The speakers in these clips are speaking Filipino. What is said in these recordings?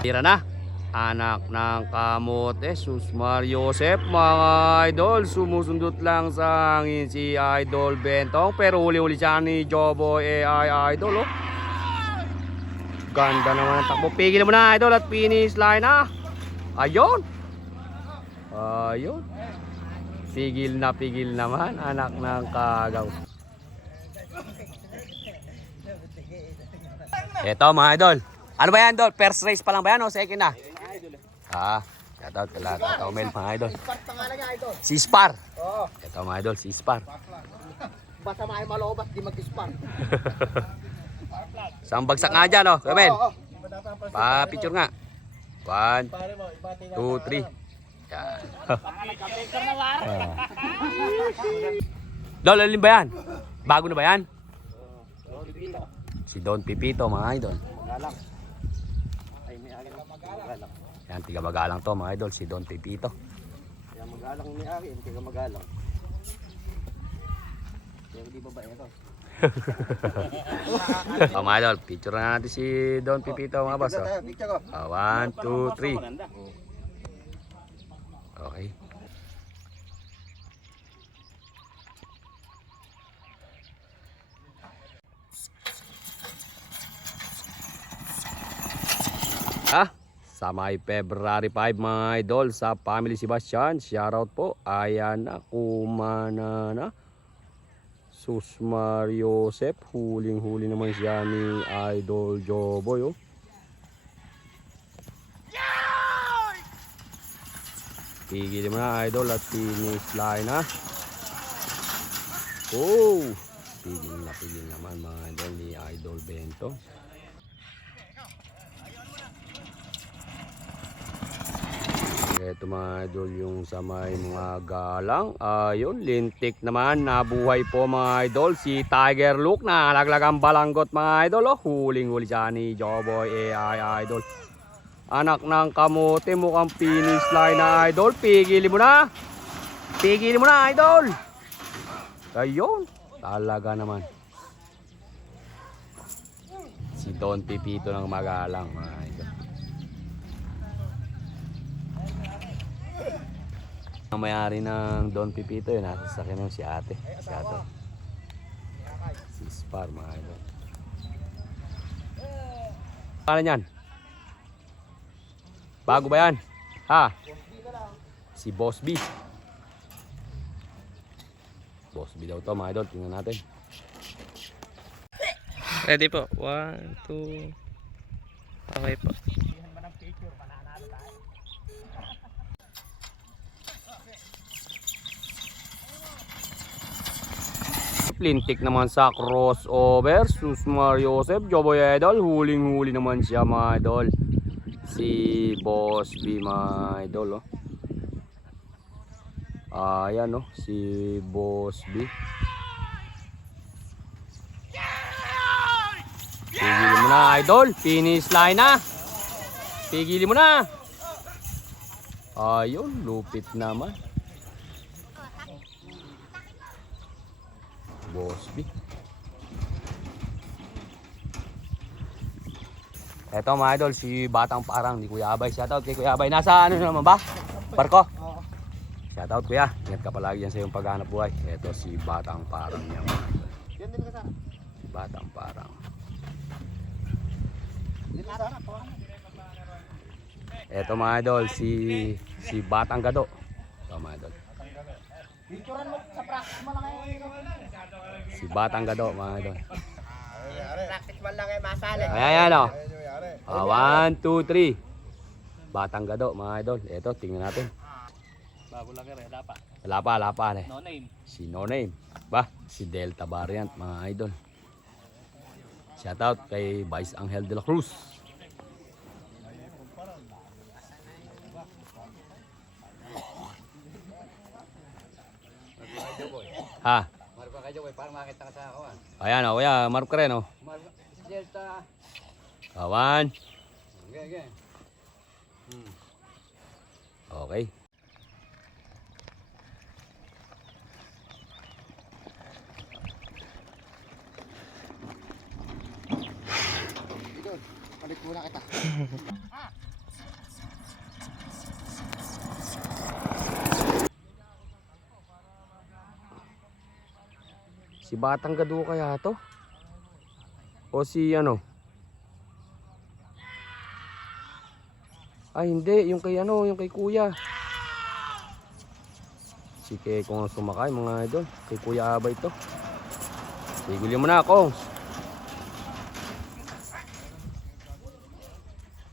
Tira na. Anak ng kamote, Susmar Joseph, mga idol. Sumusundot lang sa hangin si Idol Bentong. Pero huli-huli siya ni Joboy AI Idol. Oh. Ganda naman ang takbo. Pigil mo na idol at finish line na. Ayun. Ayun. Pigil naman. Anak ng kagaw. Eto mga idol. Ano ba yan idol? First race pa lang ba yan o second na? Shoutout kala Tata Omel mga idol. Si Spar. Oo. Ito mga idol, si Spar. Basta may malobat, di mag-spar. Isang bagsak nga dyan, oh. Omel. Pa-picture nga. 1, 2, 3. Yan. Dol, alin ba yan? Bago na ba yan? Si Don Pipito mga idol. Yan, tiga magalang to mga idol, si Don Pipito. Kaya magalang ni Ari, hindi ka magalang. Kaya hindi babae ito. Mga idol, picture na natin si Don Pipito mga boss. 1, 2, 3. Okay. Sa may February 5 mga idol sa Family Sebastian, shoutout po. Ayan na, kumana na. Susmar Joseph, huling-huli naman siya ni Idol Joboy. Oh. Pigil mo na idol at finish line na. Oh, pigil naman mga idol ni Idol Bento. Ito mga idol yung sa may mga galang. Ayun, lintik naman. Nabuhay po mga idol. Si Tiger Look na laglagang balanggot mga idol. Oh. Huling-huli siya ni Joboy AI Idol. Anak ng kamote, mukhang finish line na idol. Pigilin mo na. Pigilin mo na idol. Ayun, talaga naman. Si Don Pipito ng magalang mga idol. Ang may-ari ng Don Pipito yun, nasa sakin yung si ate. Si ate. Si Spar mga idol. Ano yan? Bago ba yan? Ha? Si Boss B. Boss B daw to mga idol. Tingnan natin. Ready po. 1, 2. Okay po. Lintik naman sa crossover. Susmar Joseph, Joboy Idol. Huling-huli naman siya mga idol. Si Boss B mga idol. Oh. Ayan oh, si Boss B. Pigilin mo na idol. Finish line na. Pigilin mo na. Ayun, lupit naman. Boss B. Eto mga idol, si Batang Parang ni Kuya Abay. Shoutout kay Kuya Abay. Nasa ano naman ba? Barko? Oo. Shoutout kuya. Ingat ka palagi yan sa iyong paghanap buhay. Eto si Batang Parang niya mga idol. Yan din ka sana. Batang Parang. Yan din sana po. Eto mga idol, si Batang Gado. Ito mga idol. Picturean mo sa practice mo lang ngayon. Si Batang Gado mga idol. Practice mo lang ngayon masali. Ayan o. 1, 2, 3. Batang Gado mga idol. Eto, tingnan natin. Bago lang kaya, lapa. Wala pa. No name. Si No Name. Ba? Si Delta Variant mga idol. Shoutout kay Vice Angel de la Cruz. Ha? Marco ka dyan, para makita ka sa ako. Ayan o, kuya. Mark ka rin o. Si Delta. 1. Okay. Okay. Idol, balik muna kita. Si Batang Gado kaya to? O si ano? Ay hindi, yung kay ano, yung kay Kuya. Si Kekong ang sumakay mga idol. Kay Kuya Abay to. Sigulin mo na ako.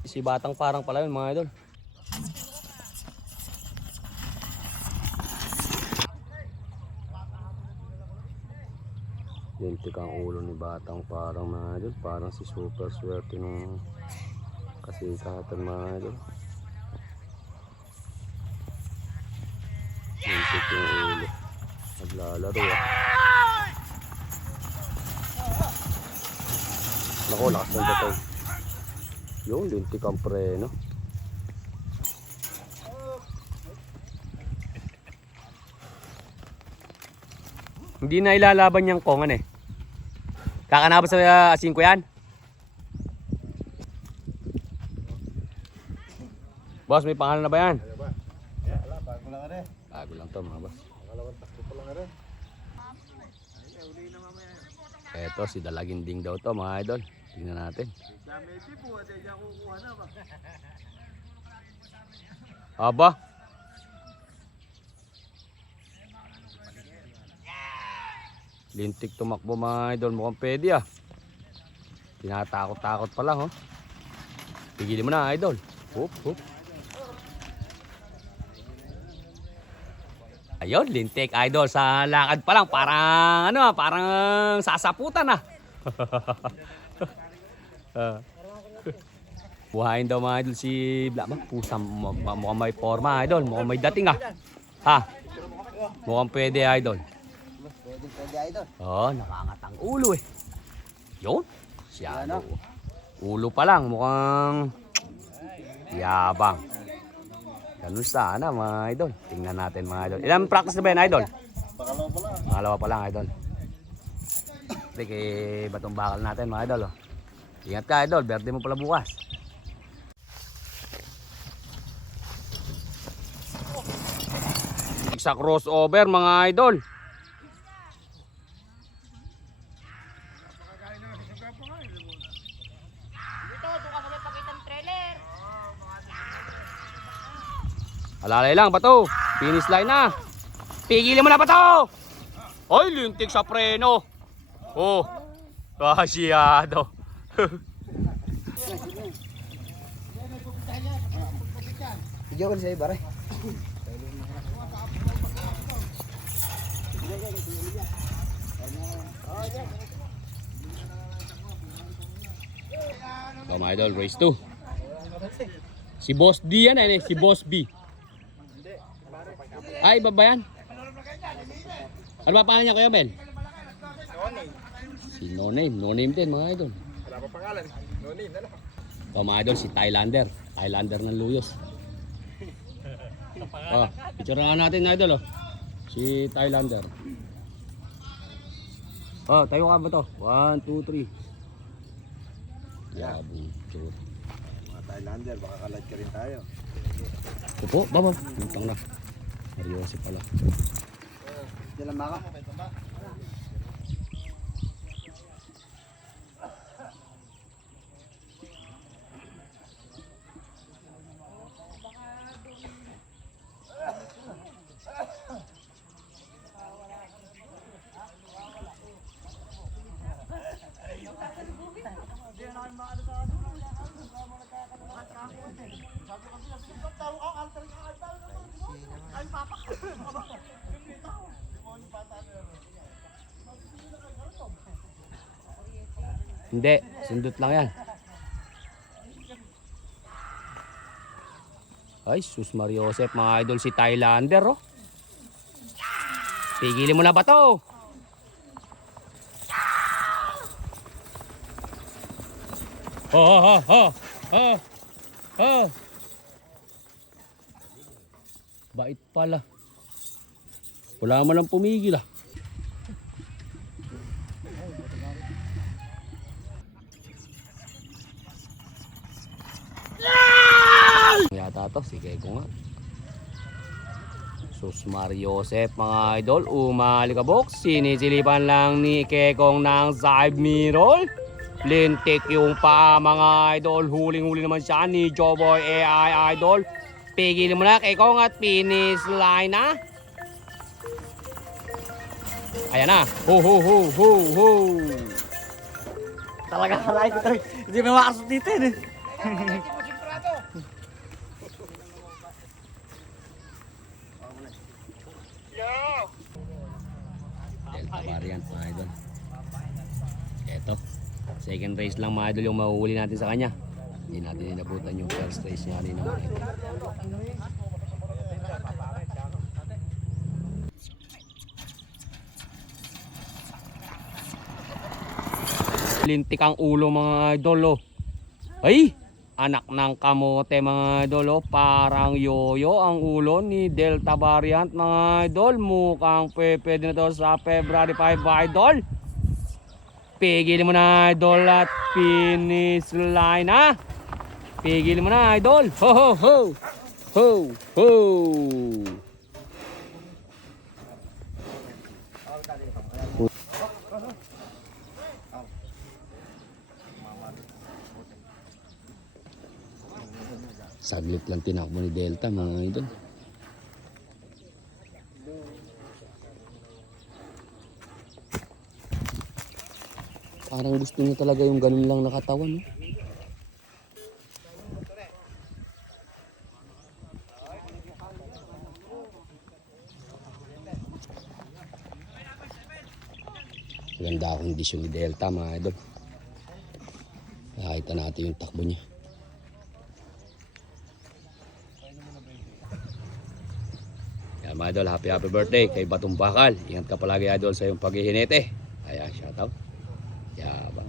Si Batang parang pala yun mga idol. Lintik ang ulo ni Batang parang mga idol. Parang si super swerte nung kasikatan mga idol. Lintik yung ulo. Naglalaro ah. Naku, lakas ng datay. Yung lintik ang preno. Hindi na ilalaban niyang kongan eh. Kakanabas sa asin ko yan. Boss, may pangalan na ba yan? Bago lang rin. Bago lang to mga boss. Pangalawang takbo pa lang rin. Eto, si Dalaginding daw to mga idol. Tingnan natin. Aba. Lintik tumakbo mga idol. Mukhang pwede ah. Tinatakot-takot pa lang oh. Pigilin mo na idol. Hup, hup. Ayun, lintik idol. Sa lakad pa lang. Parang ano ah. Parang sasaputan ah. Buhayin daw mga idol si Blama. Pusang mukhang may forma idol. Mukhang may dating ah. Ha? Mukhang pwede idol. Pwede idol. Oo, nakangat ang ulo eh. Yun. Siya ulo pa lang. Mukhang yabang. Ganun sana mga idol. Tingnan natin mga idol. Ilang practice na ba yun idol? Pangalawa pa lang. Pangalawa pa lang idol. Sige, batong bakal natin mga idol. Oh. Ingat ka idol, birthday mo pala bukas. Sa crossover mga idol. Alalay lang, bato. Finish line na. Pigilin mo na, bato. Ay, lintik sa preno. Oh, kasyado. Video ko sa'yo, bare. Oh, mga idol, race 2. Si Boss D yan eh, si Boss B. Ay, iba ba yan? Ano ba pangalan niya Kuya Bel? Si No Name. No Name din mga idol. Wala pa pangalan. No name, ano? Oh, mga idol, si Thailander. Thailander ng Luyos. Oh, picture nga natin idol oh. Si Thailander. Oh, tayo ka ba to? 1, 2, 3. Yabo. Mga Thailander, baka kalat ka rin tayo. Opo, baba. Utang na. Seryoso pala. Diyan lang baka. Hindi, sundot lang yan. Ay, sus Mariosep, mga idol si Thailander oh. Pigilin mo na ba to? Bait pala. Wala mo lang pumigil ah. Yata to, sige ko nga. Sus Mariosep mga idol, umalikabok. Sinisilipan lang ni Kekong ng side mirror. Lintik yung pa mga idol. Huling-huli naman siya ni Joboy AI idol. Pigilin mo na Kekong at finish line na. Ayan na. Ho ho ho ho ho. Talaga malay ko tayo. Hindi mo makasot dito eh. Delta variant mga idol. Eto. Second race lang mga idol yung mahuhuli natin sa kanya. Hindi natin inabutan yung first race niya rin naman. Lintik ang ulo mga idol oh. Ay! Anak ng kamote mga idol oh. Parang yoyo ang ulo ni Delta variant mga idol. Mukhang pwede na to sa February 5 idol. Pigilin mo na idol at finish line ha. Pigilin mo na idol. Ho ho ho. Ho ho. Saglit lang tinakbo ni Delta mga idol. Parang gusto niya talaga yung ganun lang nakatawan. No? Maganda akong kondisyon ni Delta mga idol. Nakita natin yung takbo niya. Yan mga idol, happy birthday kay Batong Bakal. Ingat ka palagi idol sa iyong paghihinete. Ayan, shoutout. Yabang.